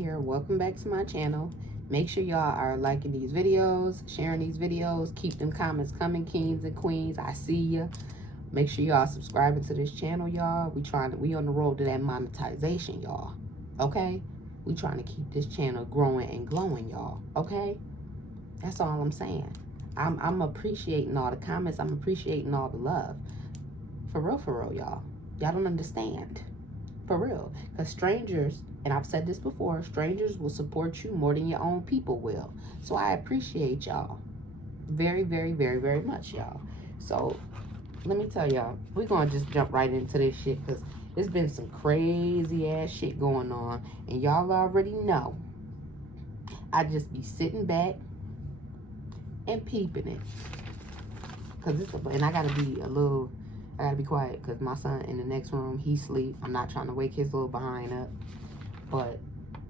here. Welcome back to my channel. Make sure y'all are liking these videos, sharing these videos. Keep them comments coming, kings and queens. I see ya. Make sure y'all subscribing to this channel, y'all. We on the road to that monetization, y'all. Okay? We trying to keep this channel growing and glowing, y'all. Okay? That's all I'm saying. I'm appreciating all the comments. I'm appreciating all the love. For real, y'all. Y'all don't understand. For real. Because strangers, and I've said this before, strangers will support you more than your own people will. So I appreciate y'all. Very, very much, y'all. So let me tell y'all, we're going to just jump right into this shit because there's been some crazy ass shit going on. And y'all already know I just be sitting back and peeping it. Because and I got to be I gotta be quiet because my son in the next room, he sleep. I'm not trying to wake his little behind up. But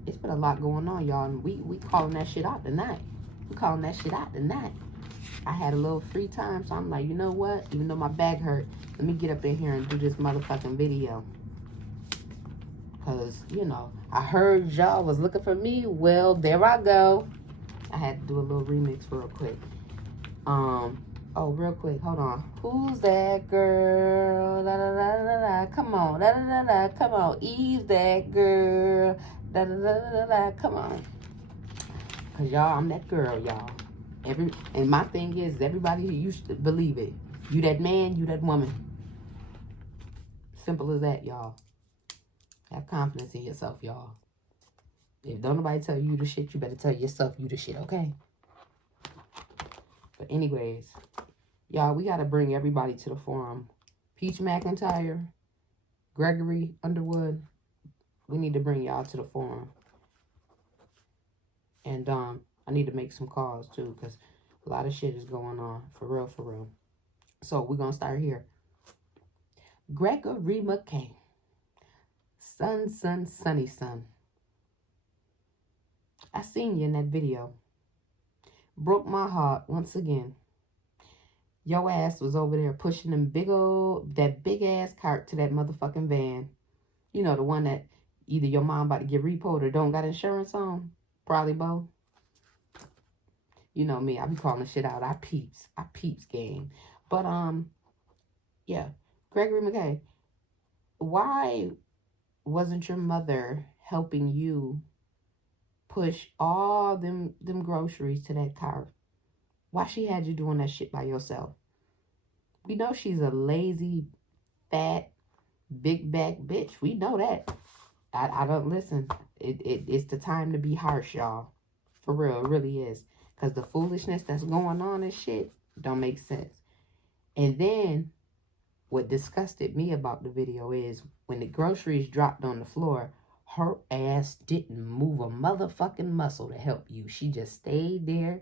it's been a lot going on, y'all. And we calling that shit out tonight. We calling that shit out tonight. I had a little free time, so I'm like, you know what? Even though my back hurt, let me get up in here and do this motherfucking video. Because, you know, I heard y'all was looking for me. Well, there I go. I had to do a little remix real quick. Oh, real quick, hold on. Who's that girl? Da da da da da. Come on, da da da da. Come on, Eve's that girl. Da da da da da. Come on. Cause y'all, I'm that girl, y'all. And my thing is, everybody who used to believe it. You that man, you that woman. Simple as that, y'all. Have confidence in yourself, y'all. If don't nobody tell you the shit, you better tell yourself you the shit, okay? But anyways, y'all, we got to bring everybody to the forum. Peach Mcintyre, Gregory Underwood, we need to bring y'all to the forum. And I need to make some calls, too, because a lot of shit is going on. For real. So we're going to start here. Gregory McKay. Sunny son. I seen you in that video. Broke my heart once again. Your ass was over there pushing that big ass cart to that motherfucking van. You know, the one that either your mom about to get repoed or don't got insurance on. Probably both. You know me, I be calling shit out. I peeps game. But yeah. Gregory McKay, why wasn't your mother helping you push all them groceries to that cart? Why she had you doing that shit by yourself? We know she's a lazy, fat, big back bitch. We know that. I don't listen. It's the time to be harsh, y'all. For real, it really is. Because the foolishness that's going on and shit don't make sense. And then what disgusted me about the video is when the groceries dropped on the floor, her ass didn't move a motherfucking muscle to help you. She just stayed there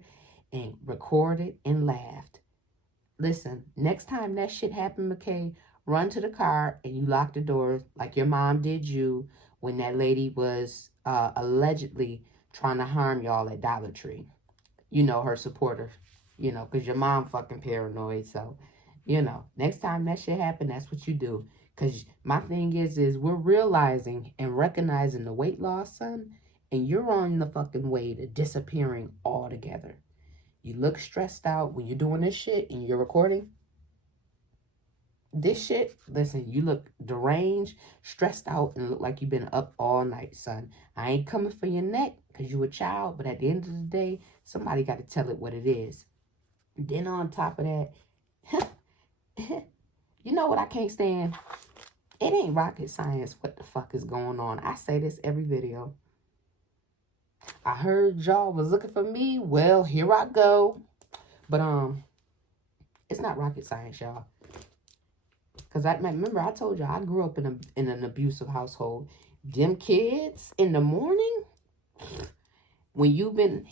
and recorded and laughed. Listen, next time that shit happened, McKay, run to the car and you lock the doors like your mom did you when that lady was allegedly trying to harm y'all at Dollar Tree. You know, her supporter. You know, because your mom fucking paranoid. So, you know, next time that shit happen, that's what you do. Because my thing is we're realizing and recognizing the weight loss, son, and you're on the fucking way to disappearing altogether. You look stressed out when you're doing this shit and you're recording. This shit, listen, you look deranged, stressed out, and look like you've been up all night, son. I ain't coming for your neck because you a child, but at the end of the day, somebody got to tell it what it is. Then on top of that, you know what I can't stand? It ain't rocket science what the fuck is going on. I say this every video. I heard y'all was looking for me. Well, here I go. But it's not rocket science, y'all. Because I remember I told y'all I grew up in an abusive household. Them kids in the morning, when you've been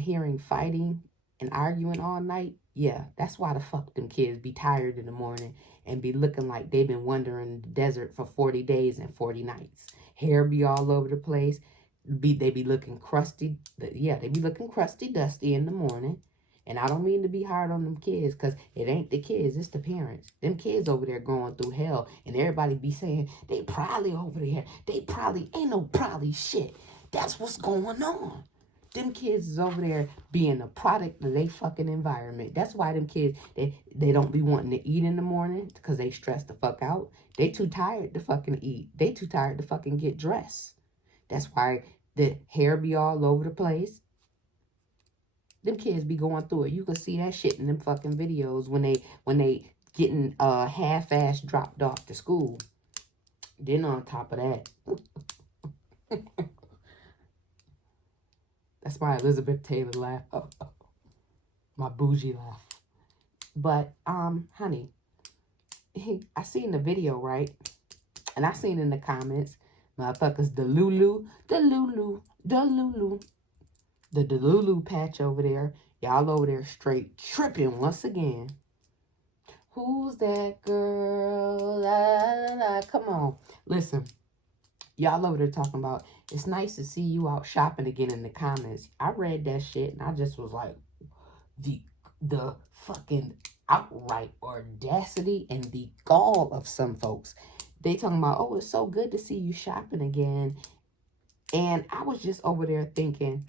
hearing fighting and arguing all night, yeah, that's why the fuck them kids be tired in the morning and be looking like they've been wandering the desert for 40 days and 40 nights. Hair be all over the place. They be looking crusty. Yeah, they be looking crusty, dusty in the morning. And I don't mean to be hard on them kids because it ain't the kids, it's the parents. Them kids over there going through hell. And everybody be saying, they probably over there. They probably ain't no probably shit. That's what's going on. Them kids is over there being a product of their fucking environment. That's why them kids, they don't be wanting to eat in the morning because they stress the fuck out. They too tired to fucking eat. They too tired to fucking get dressed. That's why the hair be all over the place. Them kids be going through it. You can see that shit in them fucking videos when they getting half-ass dropped off to school. Then on top of that, that's my Elizabeth Taylor laugh. Oh, my bougie laugh. But honey, I seen the video, right? And I seen in the comments, motherfuckers, the Lulu patch over there. Y'all over there straight tripping once again. Who's that girl? La, la, la. Come on. Listen, y'all over there talking about, it's nice to see you out shopping again in the comments. I read that shit and I just was like, the fucking outright audacity and the gall of some folks. They talking about, oh, it's so good to see you shopping again. And I was just over there thinking,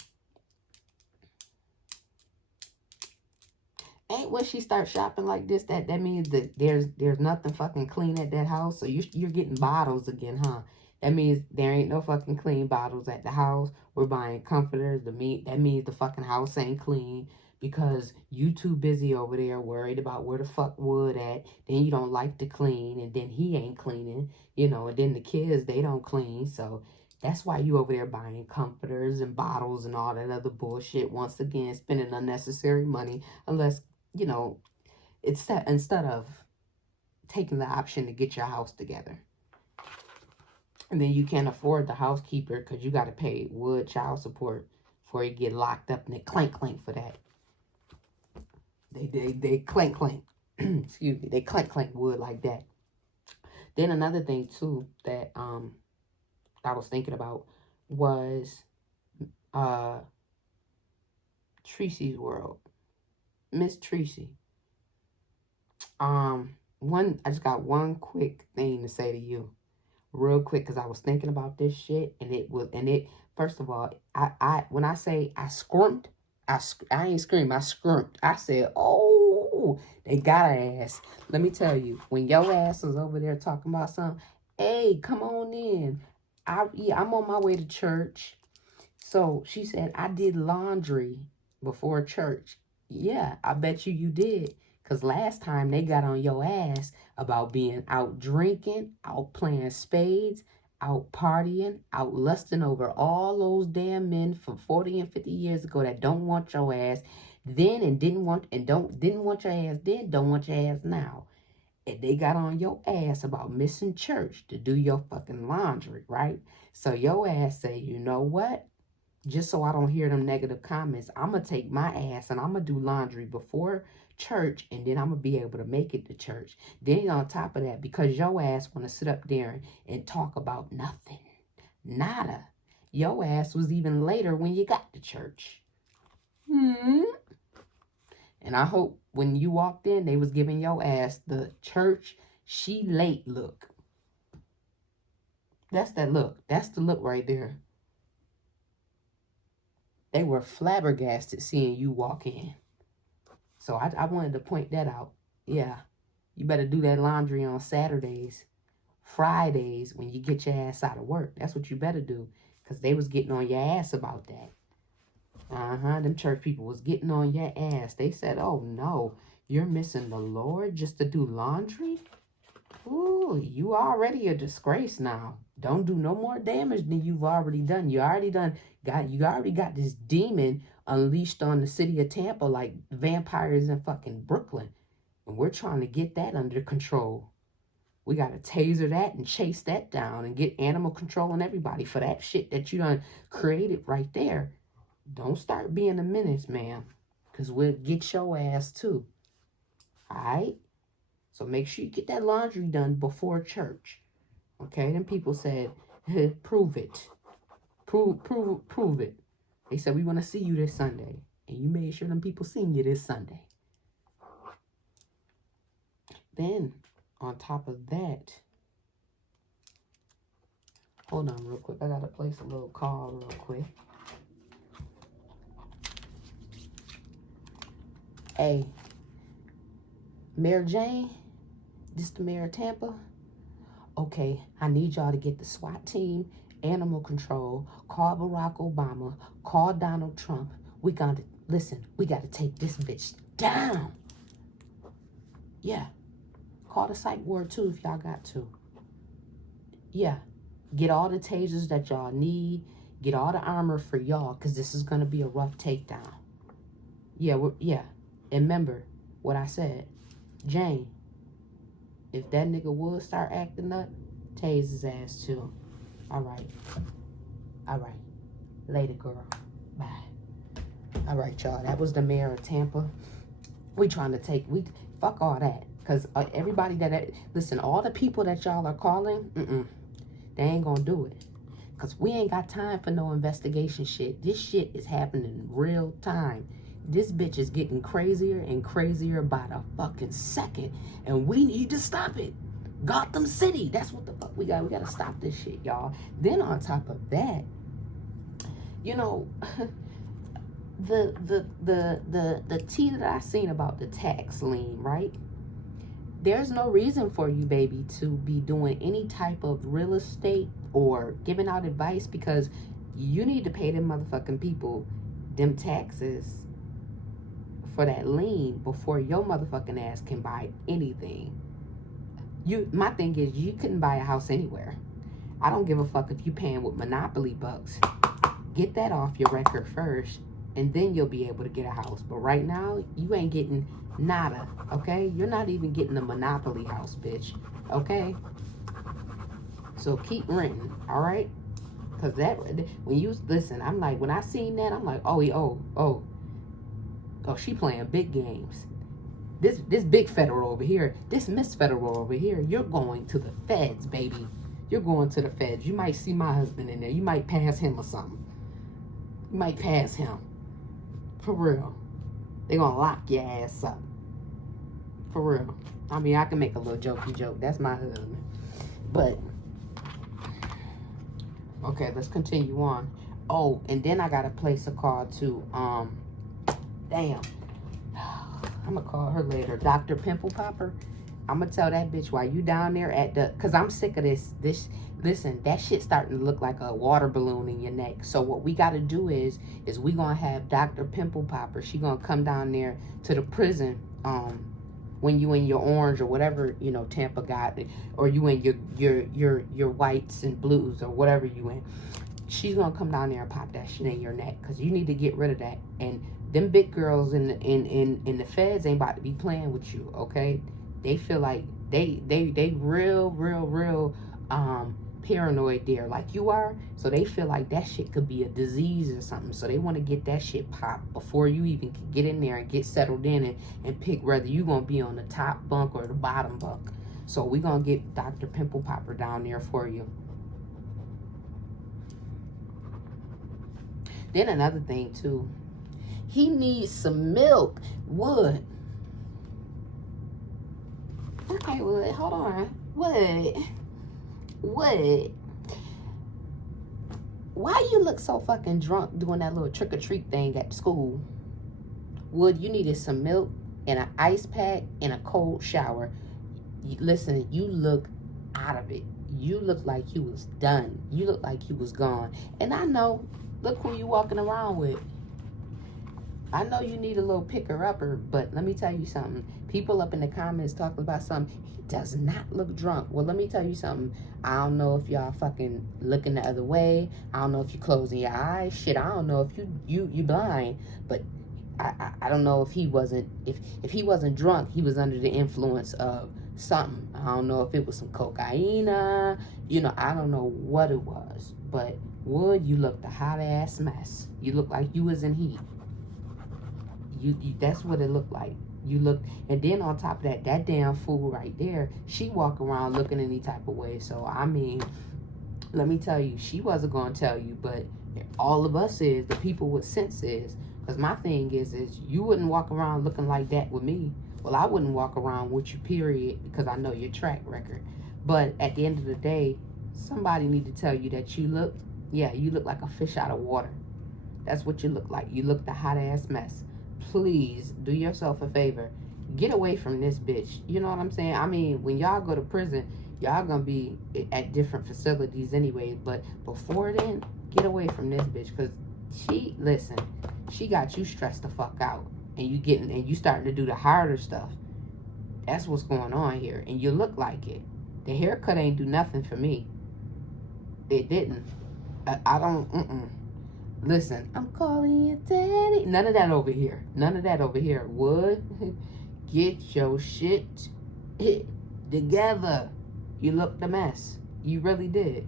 ain't when she starts shopping like this, that means that there's nothing fucking clean at that house. So you're getting bottles again, huh? That means there ain't no fucking clean bottles at the house. We're buying comforters. That means the fucking house ain't clean because you too busy over there worried about where the fuck wood at. Then you don't like to clean, and then he ain't cleaning, you know. And then the kids, they don't clean, so that's why you over there buying comforters and bottles and all that other bullshit. Once again, spending unnecessary money, unless, you know, it's that instead of taking the option to get your house together. And then you can't afford the housekeeper because you got to pay wood child support before you get locked up, and they clank for that. They clank. Excuse me. They clank wood like that. Then another thing too that I was thinking about was Tracy's World. Miss Tracy. I just got one quick thing to say to you. Real quick, because I was thinking about this shit, first of all, when I say I squirmed, I ain't screamed, I squirmed. I said, oh, they got her ass. Let me tell you, when your ass was over there talking about something, hey, come on in. I'm on my way to church. So she said, I did laundry before church. Yeah, I bet you did. Because last time they got on your ass about being out drinking, out playing spades, out partying, out lusting over all those damn men from 40 and 50 years ago that don't want your ass then and didn't want your ass then, don't want your ass now. And they got on your ass about missing church to do your fucking laundry, right? So your ass say, you know what? Just so I don't hear them negative comments, I'm going to take my ass and I'm going to do laundry before church, and then I'm going to be able to make it to church. Then on top of that, because your ass want to sit up there and talk about nothing, nada. Your ass was even later when you got to church. And I hope when you walked in, they was giving your ass the church, she late look. That's that look. That's the look right there. They were flabbergasted seeing you walk in. So I wanted to point that out. Yeah, you better do that laundry on Saturdays, Fridays, when you get your ass out of work. That's what you better do, because they was getting on your ass about that. Them church people was getting on your ass. They said, oh, no, you're missing the Lord just to do laundry? Ooh, you already a disgrace now. Don't do no more damage than you've already done. You already got this demon unleashed on the city of Tampa like vampires in fucking Brooklyn. And we're trying to get that under control. We got to taser that and chase that down and get animal control on everybody for that shit that you done created right there. Don't start being a menace, ma'am, because we'll get your ass too. All right? So make sure you get that laundry done before church. Okay? Then people said, prove it. Prove it. They said, we want to see you this Sunday. And you made sure them people seen you this Sunday. Then, on top of that, Hold on real quick. I gotta place a little call real quick. Hey, Mayor Jane, this the mayor of Tampa? Okay, I need y'all to get the SWAT team, animal control, call Barack Obama, call Donald Trump. We gotta, listen, we gotta take this bitch down. Yeah, call the psych ward too if y'all got to. Yeah, get all the tasers that y'all need. Get all the armor for y'all, because this is gonna be a rough takedown. Yeah, yeah. And remember what I said. Jane, if that nigga would start acting up, tase his ass too. All right. All right. Later, girl. Bye. All right, y'all. That was the mayor of Tampa. We trying to take, fuck all that. Because everybody listen, all the people that y'all are calling, they ain't gonna do it. Because we ain't got time for no investigation shit. This shit is happening in real time. This bitch is getting crazier and crazier by the fucking second. And we need to stop it. Gotham City. That's what the fuck we got. We got to stop this shit, y'all. Then on top of that, you know, the tea that I seen about the tax lien, right? There's no reason for you, baby, to be doing any type of real estate or giving out advice, because you need to pay them motherfucking people them taxes for that lien before your motherfucking ass can buy anything. My thing is, you couldn't buy a house anywhere. I don't give a fuck if you paying with Monopoly bucks. Get that off your record first, and then you'll be able to get a house. But right now, you ain't getting nada, okay? You're not even getting a Monopoly house, bitch, okay? So keep renting, all right? Because that, when you, listen, I'm like, when I seen that, I'm like, oh, she playing big games. This big federal over here, this Miss Federal over here, you're going to the feds, baby. You're going to the feds. You might see my husband in there. You might pass him or something. You might pass him. For real. They're going to lock your ass up. For real. I mean, I can make a little jokey joke. That's my husband. But, okay, let's continue on. Oh, and then I got to place a call to, damn. I'm going to call her later. Dr. Pimple Popper. I'm going to tell that bitch while you down there at the... Because I'm sick of this. Listen, that shit starting to look like a water balloon in your neck. So what we got to do is we going to have Dr. Pimple Popper. She going to come down there to the prison when you in your orange or whatever, you know, Tampa got. Or you in your whites and blues or whatever you in. She's going to come down there and pop that shit in your neck. Because you need to get rid of that. And... them big girls in the feds ain't about to be playing with you, okay? They feel like they real paranoid there, like you are. So they feel like that shit could be a disease or something. So they want to get that shit popped before you even can get in there and get settled in and pick whether you gonna be on the top bunk or the bottom bunk. So we gonna get Dr. Pimple Popper down there for you. Then another thing too. He needs some milk. Wood. Okay, Wood. Hold on. Wood. Why you look so fucking drunk doing that little trick-or-treat thing at school? Wood, you needed some milk and an ice pack and a cold shower. Listen, you look out of it. You look like you was done. You look like you was gone. And I know, look who you walking around with. I know you need a little picker-upper, but let me tell you something. People up in the comments talking about something. He does not look drunk. Well, let me tell you something. I don't know if y'all fucking looking the other way. I don't know if you closing your eyes. Shit, I don't know if you blind. But I don't know if he wasn't, if he wasn't drunk, he was under the influence of something. I don't know if it was some cocaine. You know, I don't know what it was. But, Wood, you looked a hot-ass mess. You look like you was in heat. You that's what it looked like. You look, and then on top of that damn fool right there, she walk around looking any type of way. So I mean, let me tell you, she wasn't gonna tell you, but all of us is, the people with sense is. Because my thing is you wouldn't walk around looking like that with me. Well, I wouldn't walk around with you, period, because I know your track record. But at the end of the day, Somebody need to tell you that you look, yeah, you look like a fish out of water. That's what you look like. You look the hot ass mess. Please do yourself a favor. Get away from this bitch. You know what I'm saying? I mean, when y'all go to prison, y'all gonna be at different facilities anyway. But before then, get away from this bitch. Because listen, she got you stressed the fuck out. And you starting to do the harder stuff. That's what's going on here. And you look like it. The haircut ain't do nothing for me. It didn't. I don't, Listen, I'm calling you daddy. None of that over here. None of that over here. Wood, get your shit together. You looked a mess. You really did.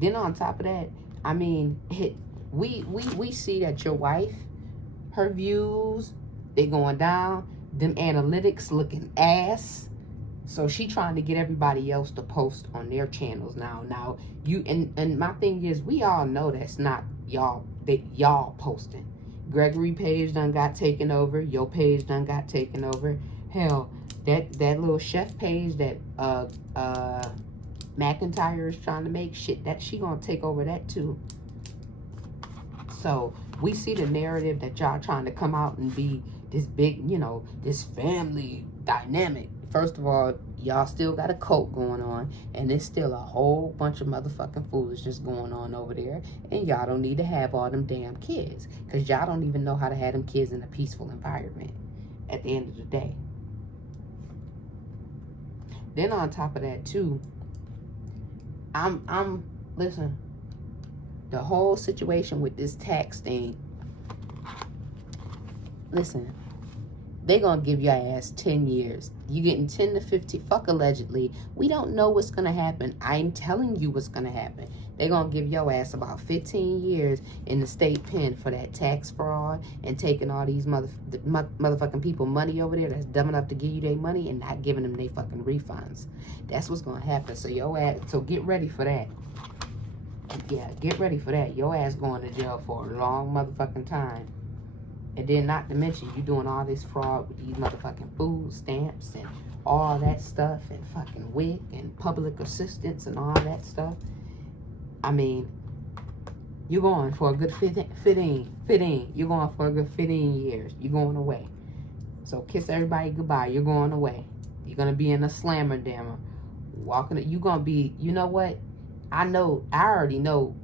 Then on top of that, I mean, we see that your wife, her views, they going down. Them analytics looking ass. So she trying to get everybody else to post on their channels now. Now you and my thing is, we all know that's not y'all, that y'all posting. Gregory page done got taken over. Your page done got taken over. Hell, that little chef page that Mcintyre is trying to make, shit, that she gonna take over that too. So we see the narrative that y'all trying to come out and be this big, you know, this family dynamic. First of all, y'all still got a cult going on, and there's still a whole bunch of motherfucking foolishness going on over there, and y'all don't need to have all them damn kids, because y'all don't even know how to have them kids in a peaceful environment at the end of the day. Then on top of that too, listen, the whole situation with this tax thing, listen, they gonna give your ass 10 years. You getting 10 to 50, fuck allegedly. We don't know what's gonna happen. I'm telling you what's gonna happen. They gonna give your ass about 15 years in the state pen for that tax fraud and taking all these motherfucking people money over there that's dumb enough to give you their money and not giving them their fucking refunds. That's what's gonna happen. So your ass, so get ready for that. Yeah, get ready for that. Your ass going to jail for a long motherfucking time. And then not to mention, you doing all this fraud with these motherfucking food stamps and all that stuff and fucking WIC and public assistance and all that stuff. I mean, you're going for a good 15. You're going for a good 15 years. You're going away. So kiss everybody goodbye. You're going away. You're going to be in a slammer dammer. You're going to be, you know what? I already know,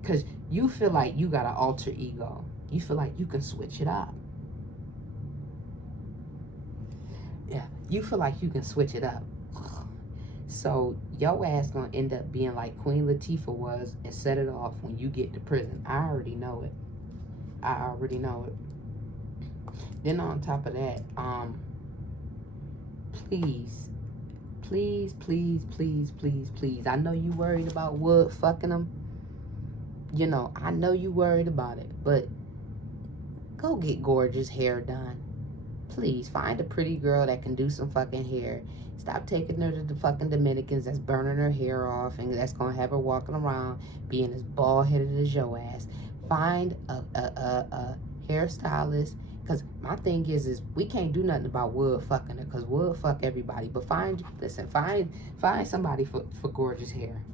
because you feel like you got an alter ego. You feel like you can switch it up. Yeah, you feel like you can switch it up. So your ass gonna end up being like Queen Latifah was and set it off when you get to prison. I already know it. I already know it. Then on top of that, please, I know you worried about Wood fucking them. You know, I know you worried about it, but go get gorgeous hair done. Please, find a pretty girl that can do some fucking hair. Stop taking her to the fucking Dominicans that's burning her hair off and that's going to have her walking around being as bald-headed as your ass. Find a hairstylist. Because my thing is we can't do nothing about Wood fucking her, because Wood fuck everybody. But find somebody for gorgeous hair.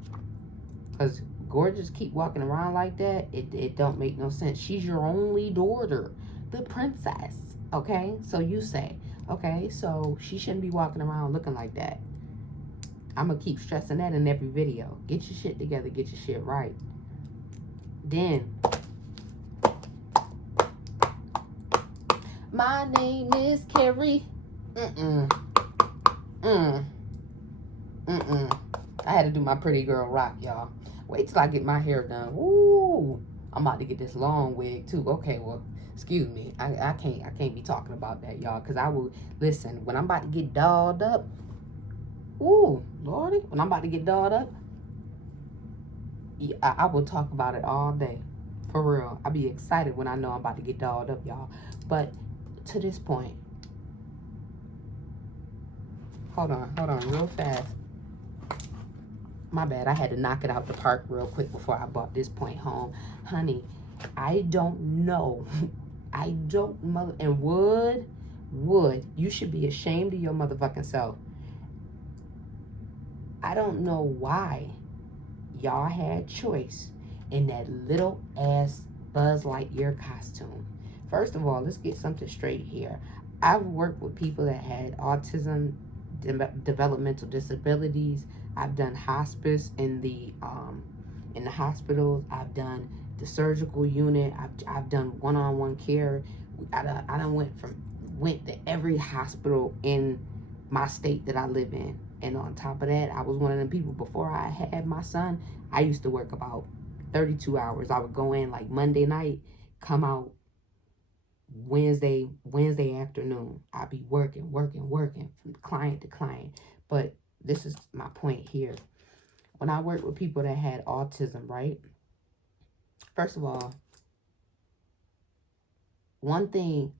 Because Gorgeous keep walking around like that, it don't make no sense. She's your only daughter, the princess, okay? So you say, okay, so she shouldn't be walking around looking like that. I'm going to keep stressing that in every video. Get your shit together, get your shit right. Then, my name is Carrie. I had to do my pretty girl rock, y'all. Wait till I get my hair done. Woo! I'm about to get this long wig too. Okay, well, excuse me. I can't be talking about that, y'all, because I will listen when I'm about to get dolled up. Ooh, Lordy, when I'm about to get dolled up, I will talk about it all day. For real. I'll be excited when I know I'm about to get dolled up, y'all. But to this point, hold on real fast. My bad, I had to knock it out the park real quick before I brought this point home. Honey, I don't know. And Wood, you should be ashamed of your motherfucking self. I don't know why y'all had choice in that little ass Buzz Lightyear costume. First of all, let's get something straight here. I've worked with people that had autism, developmental disabilities. I've done hospice in the hospitals. I've done the surgical unit. I've done one-on-one care. I done went to every hospital in my state that I live in. And on top of that, I was one of them people before I had my son. I used to work about 32 hours. I would go in like Monday night, come out Wednesday afternoon. I'd be working from client to client. But this is my point here. When I worked with people that had autism, right? First of all, one thing,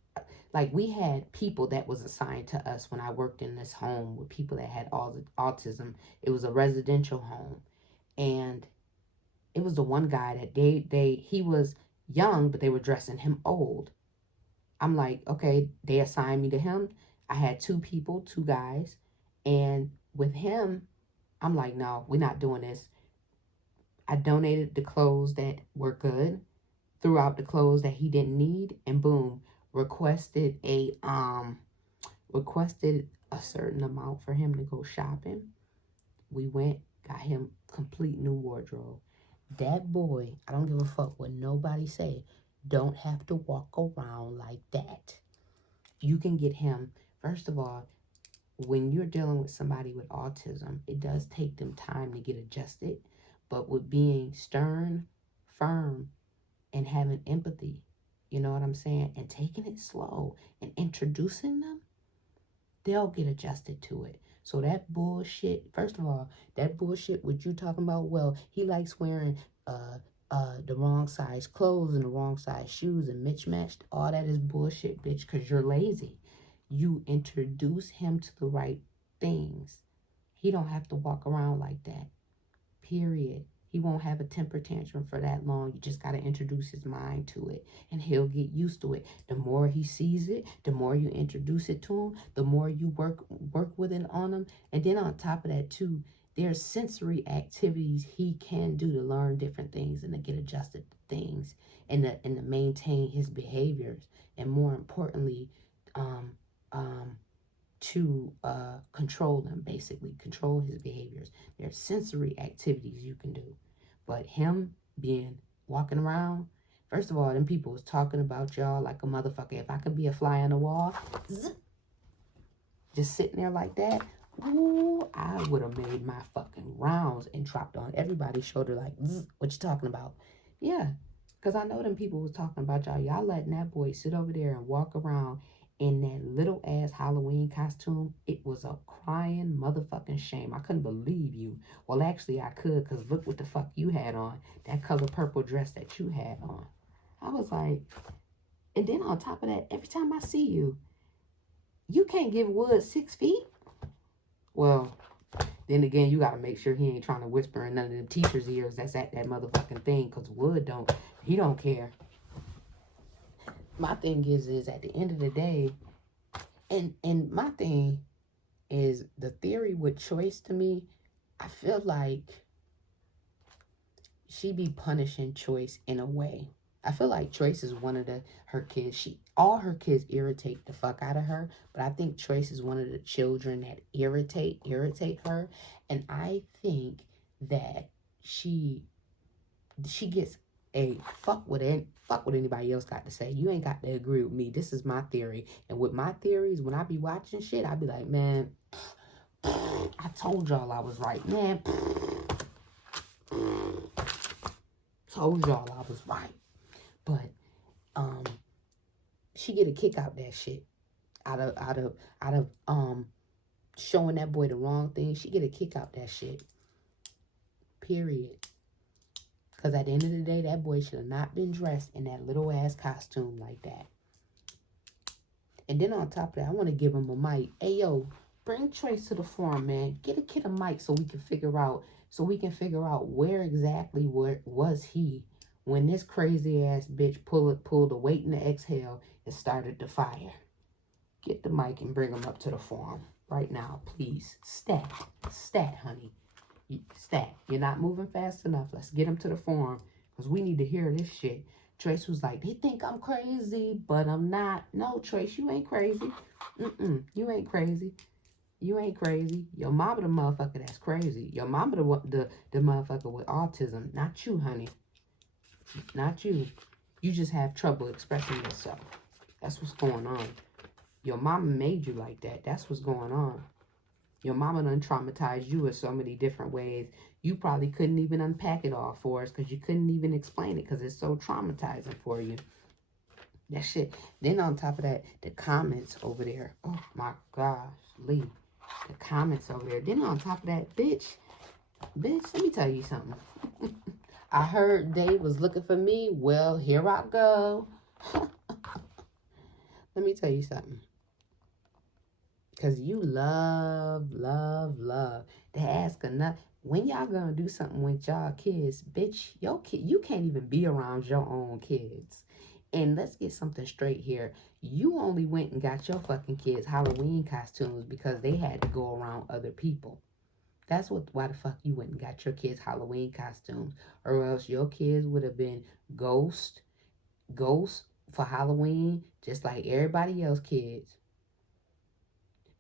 like we had people that was assigned to us when I worked in this home with people that had autism. It was a residential home. And it was the one guy that he was young, but they were dressing him old. I'm like, okay, they assigned me to him. I had two guys. And with him, I'm like, no, we're not doing this. I donated the clothes that were good, threw out the clothes that he didn't need, and boom, requested a certain amount for him to go shopping. We went, got him complete new wardrobe. That boy, I don't give a fuck what nobody say, don't have to walk around like that. You can get him, first of all, when you're dealing with somebody with autism, it does take them time to get adjusted. But with being stern, firm, and having empathy, you know what I'm saying? And taking it slow and introducing them, they'll get adjusted to it. So that bullshit, first of all, that bullshit what you talking about, well, he likes wearing the wrong size clothes and the wrong size shoes and mismatched. All that is bullshit, bitch, because you're lazy. You introduce him to the right things. He don't have to walk around like that. Period. He won't have a temper tantrum for that long. You just got to introduce his mind to it, and he'll get used to it. The more he sees it, the more you introduce it to him, the more you work with it on him. And then on top of that, too, there's sensory activities he can do to learn different things and to get adjusted to things and to maintain his behaviors. And more importantly, to control them, basically control his behaviors. There's sensory activities you can do, but him being walking around, first of all, them people was talking about y'all like a motherfucker. If I could be a fly on the wall, just sitting there like that, ooh, I would have made my fucking rounds and dropped on everybody's shoulder like, what you talking about? Yeah, because I know them people was talking about y'all. Y'all letting that boy sit over there and walk around in that little ass Halloween costume. It was a crying motherfucking shame. I couldn't believe you. Well, actually, I could, because look what the fuck you had on. That color purple dress that you had on. I was like, and then on top of that, every time I see you, you can't give Wood 6 feet. Well, then again, you got to make sure he ain't trying to whisper in none of them teachers' ears that's at that motherfucking thing, because Wood don't care. My thing is at the end of the day, and my thing is the theory with Choice to me, I feel like she be punishing Choice in a way. I feel like Choice is one of her kids. All her kids irritate the fuck out of her, but I think Choice is one of the children that irritate her, and I think that she gets a fuck what anybody else got to say. You ain't got to agree with me. This is my theory. And with my theories, when I be watching shit, I be like, man, I told y'all I was right, man. Told y'all I was right. But she get a kick out that shit. Out of showing that boy the wrong thing. She get a kick out that shit. Period. Because at the end of the day, that boy should have not been dressed in that little ass costume like that. And then on top of that, I want to give him a mic. Hey, yo, bring Choice to the forum, man. Get a kid a mic so we can figure out where exactly was he when this crazy ass bitch pulled a wait in the exhale and started the fire. Get the mic and bring him up to the forum right now, please. Stat, honey. Stat, you're not moving fast enough. Let's get them to the forum because we need to hear this shit. Trace was like, they think I'm crazy, but I'm not. No, Trace, you ain't crazy. You ain't crazy. You ain't crazy. Your mama the motherfucker that's crazy. Your mama the motherfucker with autism. Not you, honey. Not you. You just have trouble expressing yourself. That's what's going on. Your mama made you like that. That's what's going on. Your mama done traumatized you in so many different ways. You probably couldn't even unpack it all for us because you couldn't even explain it because it's so traumatizing for you. That shit. Then on top of that, the comments over there. Oh my gosh, Lee. The comments over there. Then on top of that, bitch, let me tell you something. I heard they was looking for me. Well, here I go. Let me tell you something. Because you love to ask enough. When y'all gonna do something with y'all kids, bitch, you can't even be around your own kids. And let's get something straight here. You only went and got your fucking kids Halloween costumes because they had to go around other people. That's why the fuck you went and got your kids Halloween costumes. Or else your kids would have been ghosts for Halloween, just like everybody else kids.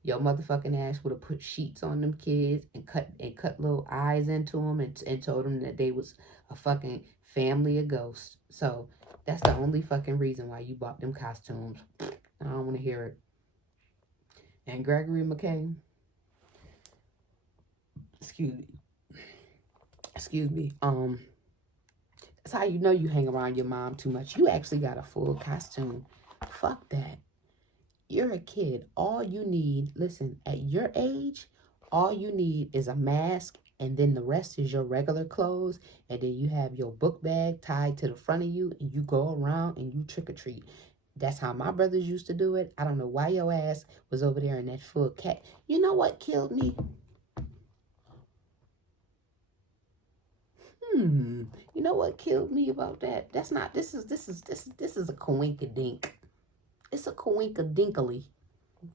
Your motherfucking ass would have put sheets on them kids and cut little eyes into them and told them that they was a fucking family of ghosts. So that's the only fucking reason why you bought them costumes. I don't want to hear it. And Gregory McKay, excuse me. That's how you know you hang around your mom too much. You actually got a full costume. Fuck that. You're a kid. All you need, listen, at your age, all you need is a mask, and then the rest is your regular clothes, and then you have your book bag tied to the front of you, and you go around and you trick or treat. That's how my brothers used to do it. I don't know why your ass was over there in that full cat. You know what killed me? You know what killed me about that? This is a coinkadink. It's a coinkadinkly.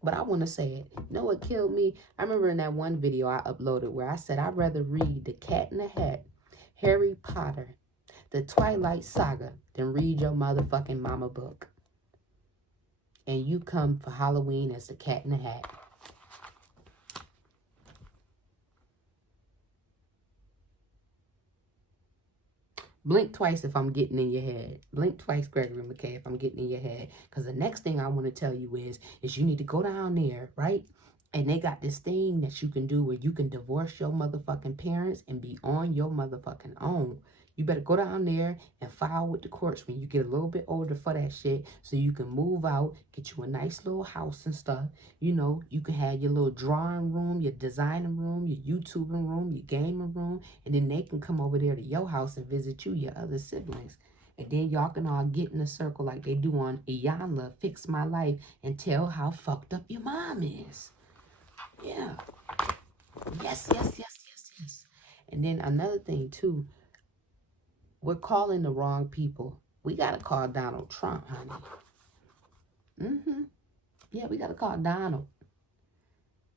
But I want to say it. You know what killed me? I remember in that one video I uploaded where I said I'd rather read The Cat in the Hat, Harry Potter, The Twilight Saga than read your motherfucking mama book. And you come for Halloween as the Cat in the Hat. Blink twice if I'm getting in your head. Blink twice, Gregory McKay, if I'm getting in your head. Because the next thing I want to tell you is you need to go down there, right? And they got this thing that you can do where you can divorce your motherfucking parents and be on your motherfucking own. You better go down there and file with the courts when you get a little bit older for that shit so you can move out, get you a nice little house and stuff. You know, you can have your little drawing room, your designing room, your YouTubing room, your gaming room, and then they can come over there to your house and visit you, your other siblings. And then y'all can all get in a circle like they do on Iyanla, Fix My Life, and tell how fucked up your mom is. Yeah. Yes. And then another thing, too. We're calling the wrong people. We got to call Donald Trump, honey. Yeah, we got to call Donald.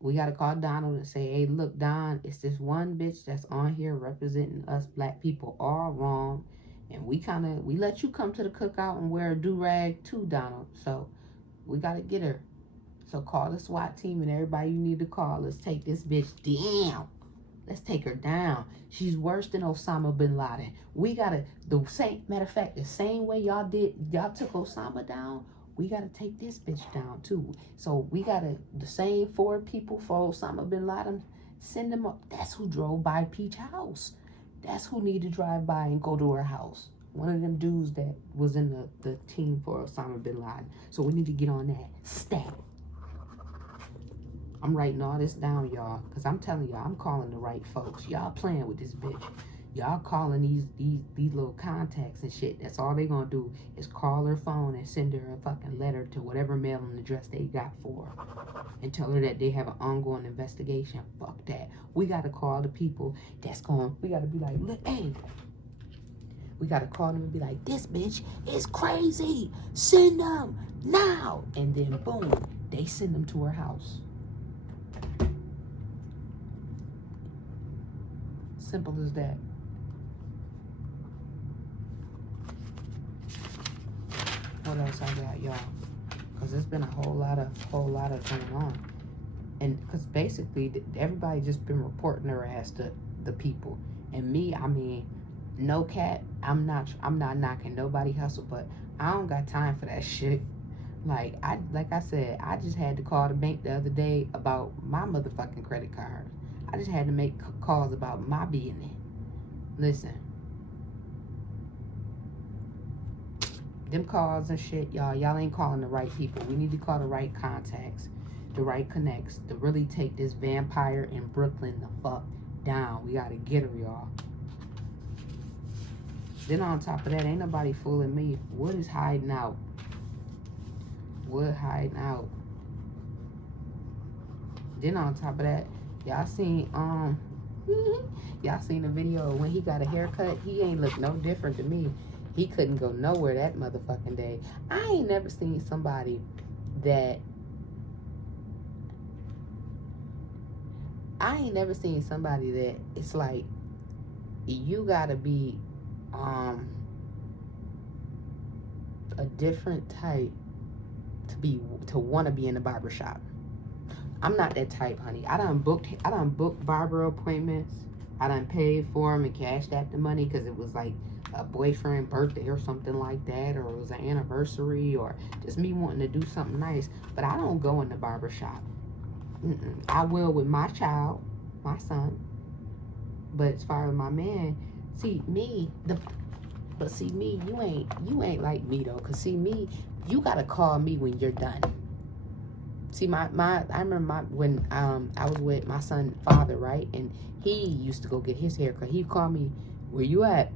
We got to call Donald and say, hey, look, Don, it's this one bitch that's on here representing us black people all wrong. And we let you come to the cookout and wear a do-rag too, Donald. So we got to get her. So call the SWAT team and everybody you need to call. Let's take this bitch down. Let's take her down. She's worse than Osama bin Laden. We gotta, matter of fact, the same way y'all took Osama down, we gotta take this bitch down too. So we gotta, the same 4 people for Osama bin Laden, send them up. That's who drove by Peach house. That's who need to drive by and go to her house. One of them dudes that was in the team for Osama bin Laden. So we need to get on that. Stat. I'm writing all this down, y'all, because I'm telling y'all, I'm calling the right folks. Y'all playing with this bitch. Y'all calling these little contacts and shit. That's all they gonna do is call her phone and send her a fucking letter to whatever mailing address they got for her and tell her that they have an ongoing investigation. Fuck that. We gotta call the people we gotta be like, look, hey. We gotta call them and be like, this bitch is crazy. Send them now. And then boom, they send them to her house. Simple as that. What else I got, y'all? Because there's been a whole lot of going on. And because basically everybody just been reporting their ass to the people. And me, I mean, no cat, I'm not knocking nobody hustle, but I don't got time for that shit. Like I said, I just had to call the bank the other day about my motherfucking credit card. I just had to make calls about my business. Listen, them calls and shit, y'all ain't calling the right people. We need to call the right contacts, the right connects, to really take this vampire in Brooklyn the fuck down. We gotta get her, y'all. Then on top of that, ain't nobody fooling me. Wood is hiding out. Wood hiding out. Then on top of that, y'all seen y'all seen the video when he got a haircut. He ain't look no different to me. He couldn't go nowhere that motherfucking day. I ain't never seen somebody that it's like you gotta be a different type to want to be in the barbershop. I'm not that type, honey. I done booked barber appointments. I done paid for them and cashed out the money because it was like a boyfriend birthday or something like that, or it was an anniversary, or just me wanting to do something nice. But I don't go in the barbershop. I will with my child, my son. But as far as my man, you ain't like me though. Cause see me, you gotta call me when you're done. See I remember when I was with my son's father, right? And he used to go get his haircut. He'd call me, where you at?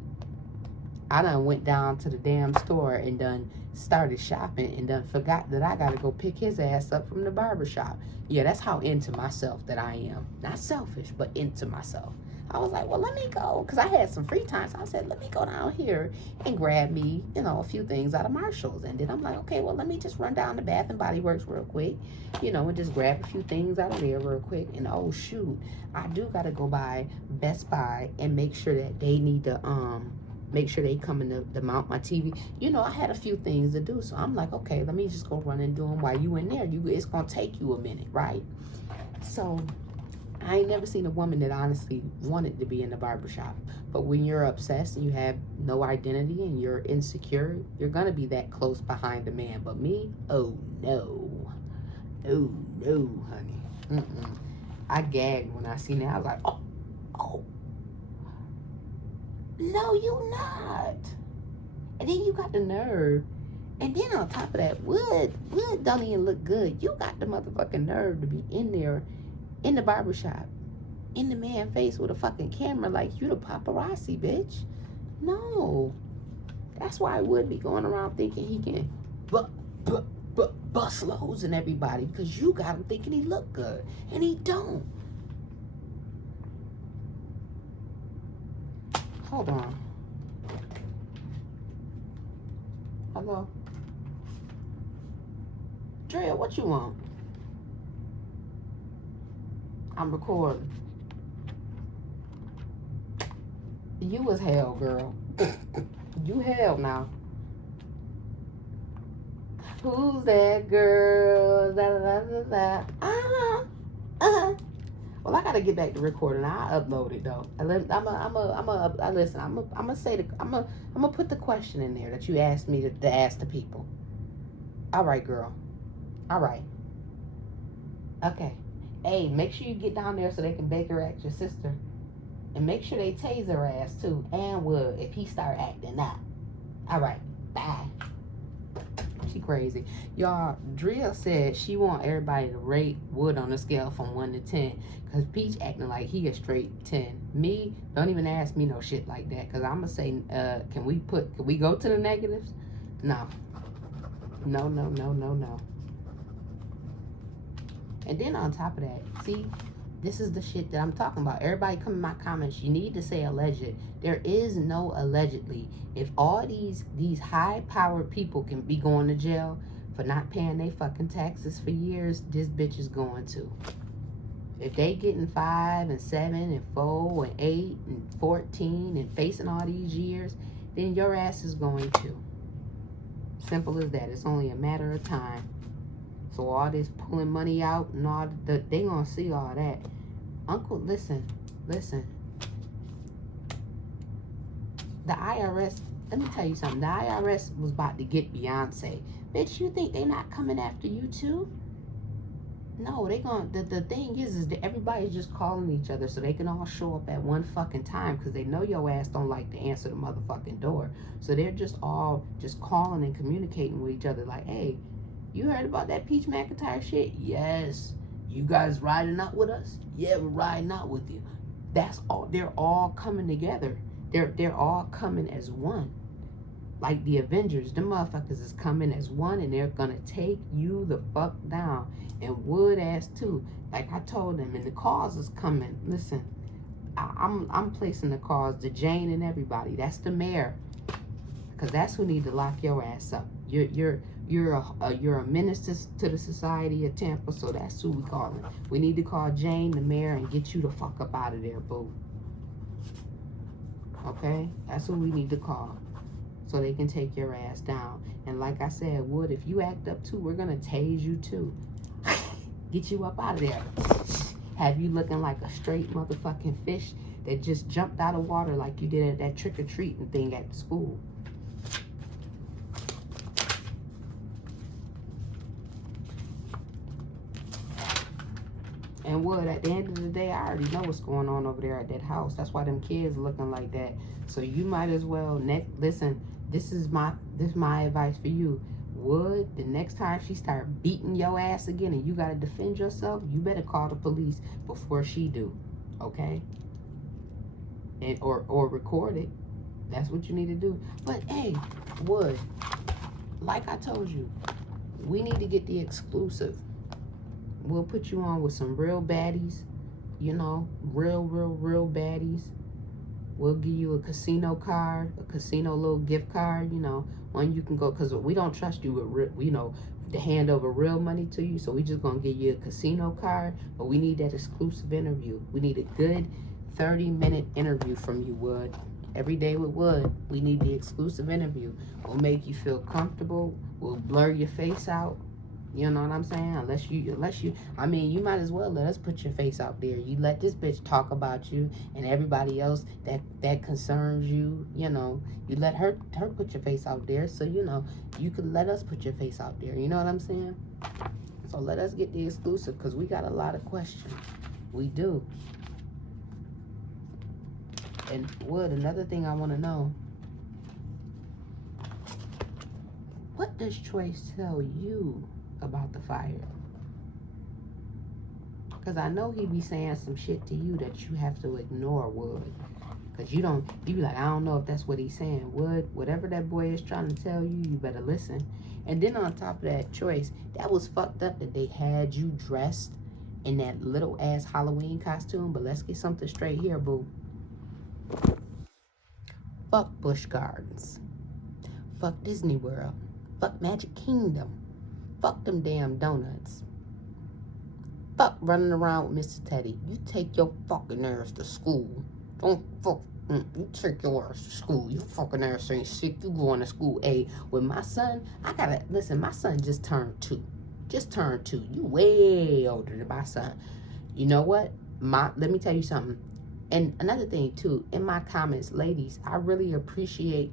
I done went down to the damn store and done started shopping and done forgot that I gotta go pick his ass up from the barbershop. Yeah, that's how into myself that I am. Not selfish, but into myself. I was like, well, let me go, because I had some free time. So I said, let me go down here and grab me, a few things out of Marshall's. And then I'm like, okay, well, let me just run down to Bath and Body Works real quick, and just grab a few things out of there real quick. And oh, shoot, I do got to go by Best Buy and make sure that they need to, make sure they come in to mount my TV. I had a few things to do. So I'm like, okay, let me just go run and do them while you in there. It's going to take you a minute, right? So I ain't never seen a woman that honestly wanted to be in the barbershop. But when you're obsessed and you have no identity and you're insecure, you're going to be that close behind a man. But me, oh no. Oh no, honey. I gagged when I seen that. I was like, oh. No, you not. And then you got the nerve. And then on top of that, Wood don't even look good. You got the motherfucking nerve to be in there in the barbershop, in the man's face with a fucking camera like you the paparazzi, bitch. No. That's why Wood be going around thinking he can bust loads in everybody, because you got him thinking he look good. And he don't. Hold on. Hello? Drea, what you want? I'm recording. You was hell, girl. You hell now. Who's that girl? Well, I gotta get back to recording. I upload it though. I'm gonna put the question in there that you asked me to ask the people. All right, girl. All right. Okay. Hey, make sure you get down there so they can Baker act your sister. And make sure they tase her ass too. And Wood, if he start acting up. All right. Bye. She crazy. Y'all, Drea said she want everybody to rate Wood on a scale from 1 to 10. Because Peach acting like he a straight 10. Me, don't even ask me no shit like that. Because I'm going to say, can we go to the negatives? No. No. And then on top of that, see, this is the shit that I'm talking about. Everybody come in my comments, you need to say alleged. There is no allegedly. If all these high-powered people can be going to jail for not paying their fucking taxes for years, this bitch is going to. If they getting 5 and 7 and 4 and 8 and 14 and facing all these years, then your ass is going to. Simple as that. It's only a matter of time. So all this pulling money out and all they gonna see all that. Uncle, listen. The IRS, let me tell you something. The IRS was about to get Beyonce. Bitch, you think they not coming after you too? No, they gonna, the thing is that everybody's just calling each other so they can all show up at one fucking time because they know your ass don't like to answer the motherfucking door. So they're just all just calling and communicating with each other like, hey, you heard about that Peach Mcintyre shit? Yes. You guys riding out with us? Yeah, we're riding out with you. That's all. They're all coming together. They're all coming as one. Like the Avengers, the motherfuckers is coming as one and they're gonna take you the fuck down. And Wood ass too. Like I told them, and the cause is coming. Listen, I'm placing the cause to Jane and everybody. That's the mayor, because that's who need to lock your ass up. You're a menace to the society of Tampa, so that's who we calling. We need to call Jane, the mayor, and get you the fuck up out of there, boo. Okay, that's who we need to call, so they can take your ass down. And like I said, Wood, if you act up too, we're gonna tase you too. Get you up out of there. Have you looking like a straight motherfucking fish that just jumped out of water like you did at that trick-or-treating thing at the school. And Wood, at the end of the day, I already know what's going on over there at that house. That's why them kids looking like that. So you might as well, listen, this is my advice for you. Wood, the next time she start beating your ass again and you got to defend yourself, you better call the police before she do, okay? And or record it. That's what you need to do. But hey, Wood, like I told you, we need to get the exclusive. We'll put you on with some real baddies, you know, real baddies. We'll give you a casino card, a casino little gift card, you know, one you can go, because we don't trust you with, you know, to hand over real money to you. So we just going to give you a casino card, but we need that exclusive interview. We need a good 30-minute interview from you, Wood. Every day with Wood, we need the exclusive interview. We'll make you feel comfortable. We'll blur your face out. You know what I'm saying? Unless you, I mean, you might as well let us put your face out there. You let this bitch talk about you and everybody else that concerns you, you know. You let her put your face out there, so, you know, you could let us put your face out there. You know what I'm saying? So let us get the exclusive, because we got a lot of questions. We do. And Wood, another thing I want to know, what does Choice tell you about the fire? Because I know he be saying some shit to you that you have to ignore, Wood. Because you be like, I don't know if that's what he's saying. Wood, whatever that boy is trying to tell you, you better listen. And then on top of that, Choice, that was fucked up that they had you dressed in that little ass Halloween costume. But let's get something straight here, boo. Fuck Busch Gardens. Fuck Disney World. Fuck Magic Kingdom. Fuck them damn donuts. Fuck running around with Mr. Teddy. You take your fucking ass to school. Don't fuck. You take your ass to school. You fucking ass ain't sick. You going to school. Hey, with my son, listen, my son just turned 2. Just turned 2. You way older than my son. You know what? Let me tell you something. And another thing too, in my comments, ladies, I really appreciate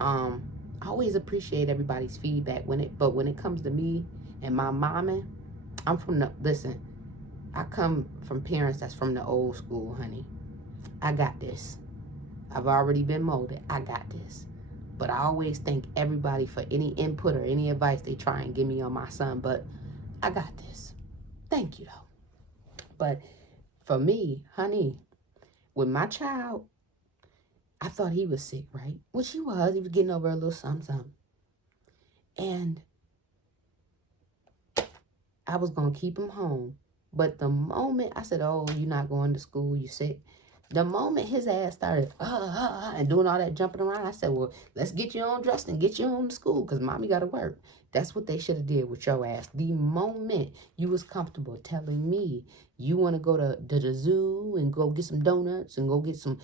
I always appreciate everybody's feedback but when it comes to me and my mama, listen, I come from parents that's from the old school, honey. I got this. I've already been molded. I got this. But I always thank everybody for any input or any advice they try and give me on my son, but I got this. Thank you though. But for me, honey, with my child, I thought he was sick, right? Which he was. He was getting over a little something. And I was going to keep him home. But the moment I said, oh, you're not going to school, you sick, The moment his ass started and doing all that jumping around, I said, well, let's get you on dressed and get you on to school because mommy got to work. That's what they should have did with your ass. The moment you was comfortable telling me you want to go to the zoo and go get some donuts and go get some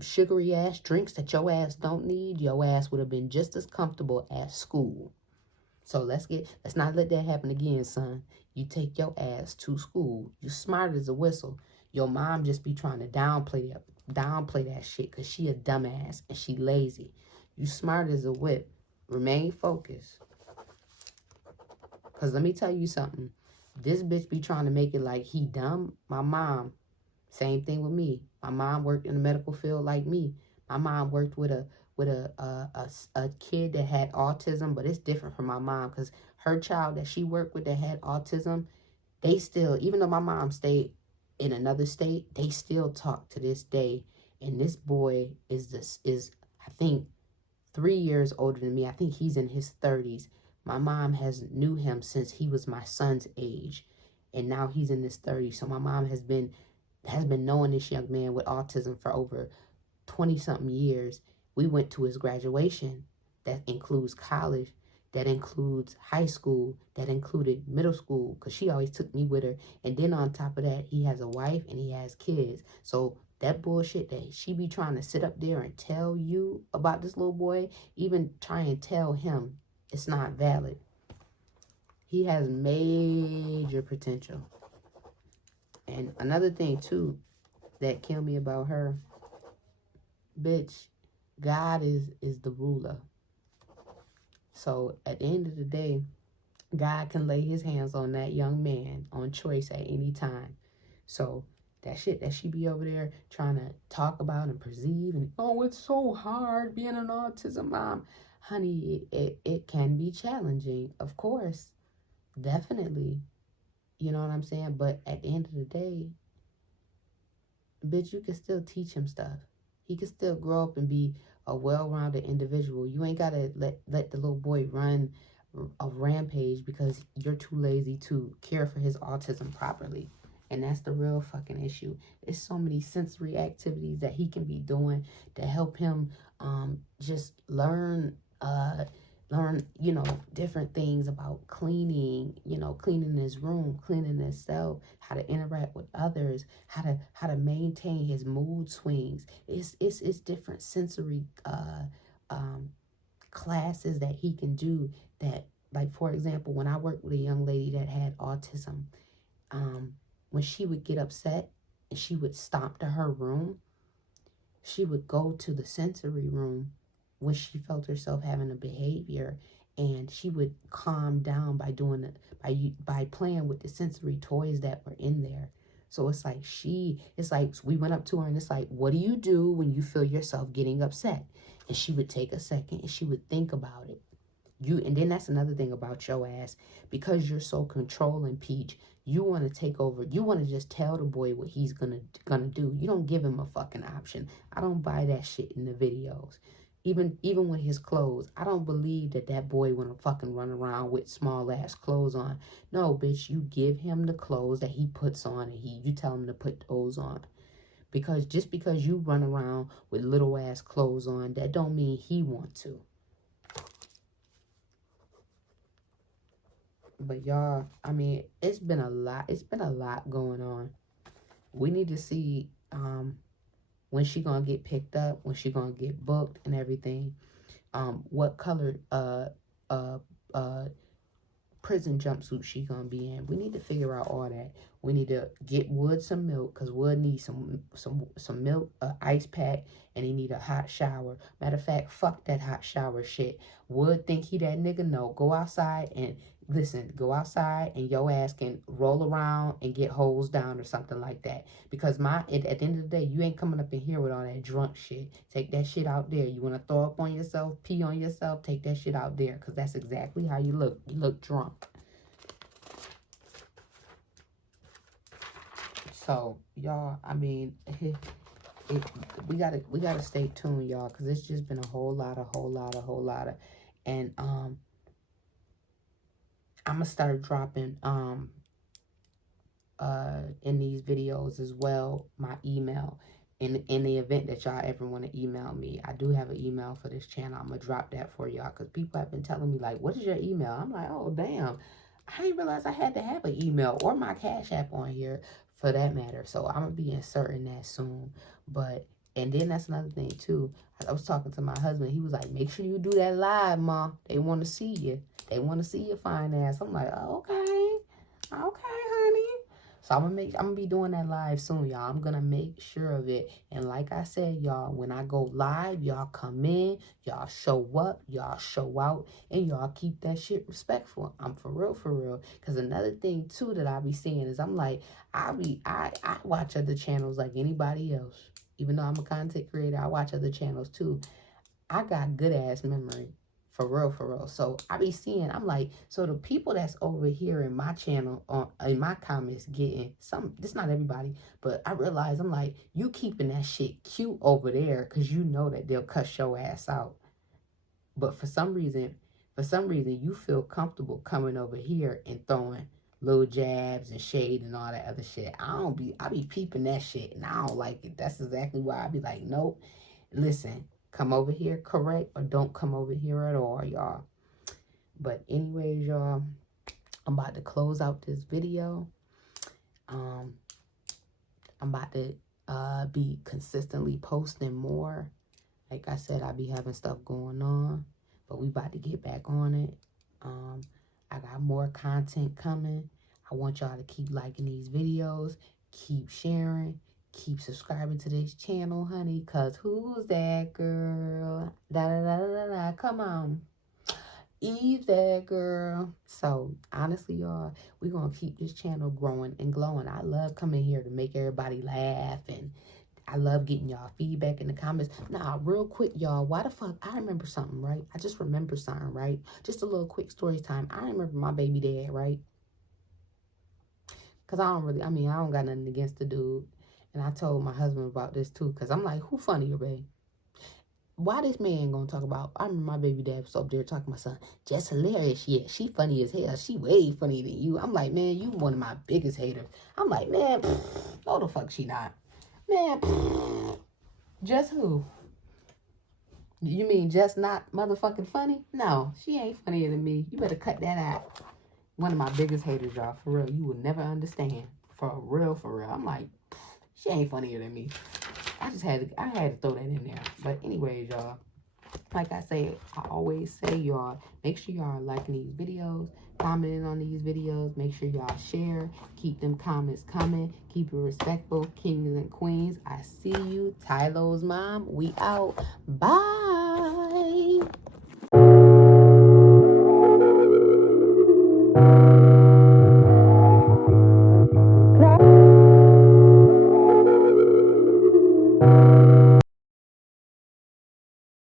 sugary ass drinks that your ass don't need, your ass would have been just as comfortable at school. So let's not let that happen again, son. You take your ass to school. You smart as a whistle. Your mom just be trying to downplay that shit because she a dumbass and she lazy. You smart as a whip. Remain focused. Because let me tell you something. This bitch be trying to make it like he dumb. My mom, same thing with me. My mom worked in the medical field like me. My mom worked with a kid that had autism, but it's different from my mom because her child that she worked with that had autism, they still, even though my mom stayed in another state, they still talk to this day. And this boy is I think 3 years older than me. I think he's in his 30s. My mom has knew him since he was my son's age, and now he's in his 30s. So my mom has been knowing this young man with autism for over 20 something years. We went to his graduation. That includes college, that includes high school, that included middle school, because she always took me with her. And then on top of that, he has a wife and he has kids. So that bullshit that she be trying to sit up there and tell you about this little boy, even try and tell him, it's not valid. He has major potential. And another thing too that killed me about her, bitch, God is the ruler. So at the end of the day, God can lay his hands on that young man on choice at any time. So that shit that she be over there trying to talk about and perceive and, oh, it's so hard being an autism mom. Honey, it can be challenging, of course. Definitely. You know what I'm saying? But at the end of the day, bitch, you can still teach him stuff. He can still grow up and be a well-rounded individual. You ain't got to let the little boy run a rampage because you're too lazy to care for his autism properly. And that's the real fucking issue. It's so many sensory activities that he can be doing to help him just learn, different things about cleaning, cleaning his room, cleaning himself, how to interact with others, how to maintain his mood swings. It's different sensory classes that he can do that, like, for example, when I worked with a young lady that had autism, when she would get upset and she would stomp to her room, she would go to the sensory room when she felt herself having a behavior, and she would calm down by doing it by playing with the sensory toys that were in there. So it's like we went up to her and it's like, what do you do when you feel yourself getting upset? And she would take a second and she would think about it. And then that's another thing about your ass, because you're so controlling, Peach. You want to take over. You want to just tell the boy what he's gonna do. You don't give him a fucking option. I don't buy that shit in the videos. Even with his clothes, I don't believe that boy want to fucking run around with small ass clothes on. No, bitch, you give him the clothes that he puts on, and you tell him to put those on. Because just because you run around with little ass clothes on, that don't mean he want to. But y'all, I mean, it's been a lot going on. We need to see when she gonna get picked up, when she gonna get booked and everything. What color prison jumpsuit she gonna be in. We need to figure out all that. We need to get Wood some milk, because Wood needs some milk, ice pack, and he need a hot shower. Matter of fact, fuck that hot shower shit. Wood think he that nigga? No. Go outside and listen, go outside and your ass can roll around and get hosed down or something like that. Because at the end of the day, you ain't coming up in here with all that drunk shit. Take that shit out there. You want to throw up on yourself, pee on yourself, take that shit out there, because that's exactly how you look. You look drunk. So, y'all, I mean, we gotta stay tuned, y'all, because it's just been a whole lot of, and I'm gonna start dropping in these videos as well my email. in the event that y'all ever want to email me, I do have an email for this channel. I'm going to drop that for y'all because people have been telling me, like, what is your email? I'm like, oh, damn. I didn't realize I had to have an email or my Cash App on here for that matter. So I'm going to be inserting that soon. But, and then that's another thing, too. I was talking to my husband. He was like, make sure you do that live, Ma. They want to see you. They want to see your fine ass. I'm like, oh, okay. Okay, honey. So I'm gonna be doing that live soon, y'all. I'm gonna make sure of it. And like I said, y'all, when I go live, y'all come in, y'all show up, y'all show out, and y'all keep that shit respectful. I'm for real, for real. Cause another thing too that I be seeing is I'm like, I watch other channels like anybody else. Even though I'm a content creator, I watch other channels too. I got good ass memory. For real, for real. So I be seeing, I'm like, so the people that's over here in my channel, in my comments getting some, this not everybody, but I realize, I'm like, you keeping that shit cute over there because you know that they'll cuss your ass out. But for some reason, you feel comfortable coming over here and throwing little jabs and shade and all that other shit. I be peeping that shit and I don't like it. That's exactly why I be like, nope, listen. Come over here correct or don't come over here at all, y'all. But anyways, y'all, I'm about to close out this video. I'm about to be consistently posting more. Like I said, I be having stuff going on, but we about to get back on it. I got more content coming. I want y'all to keep liking these videos, keep sharing, keep subscribing to this channel, honey, because who's that girl? Da-da-da-da-da, come on. Eve that girl. So, honestly, y'all, we're going to keep this channel growing and glowing. I love coming here to make everybody laugh, and I love getting y'all feedback in the comments. Nah, real quick, y'all, why the fuck? I remember something, right? I just remember something, right? Just a little quick story time. I remember my baby dad, right? Because I don't got nothing against the dude. And I told my husband about this too, because I'm like, who funnier, babe? Why this man gonna talk about, I remember my baby dad was up there talking to my son, just hilarious, yeah, she funny as hell, she way funnier than you. I'm like, man, you one of my biggest haters. I'm like, man, no the fuck she not. Man, just who? You mean just not motherfucking funny? No, she ain't funnier than me. You better cut that out. One of my biggest haters, y'all, for real. You will never understand. For real, for real. I'm like, she ain't funnier than me. I had to throw that in there. But anyways, y'all, like I say, I always say, y'all, make sure y'all are liking these videos, commenting on these videos. Make sure y'all share. Keep them comments coming. Keep it respectful, kings and queens. I see you. Tylo's mom, we out. Bye.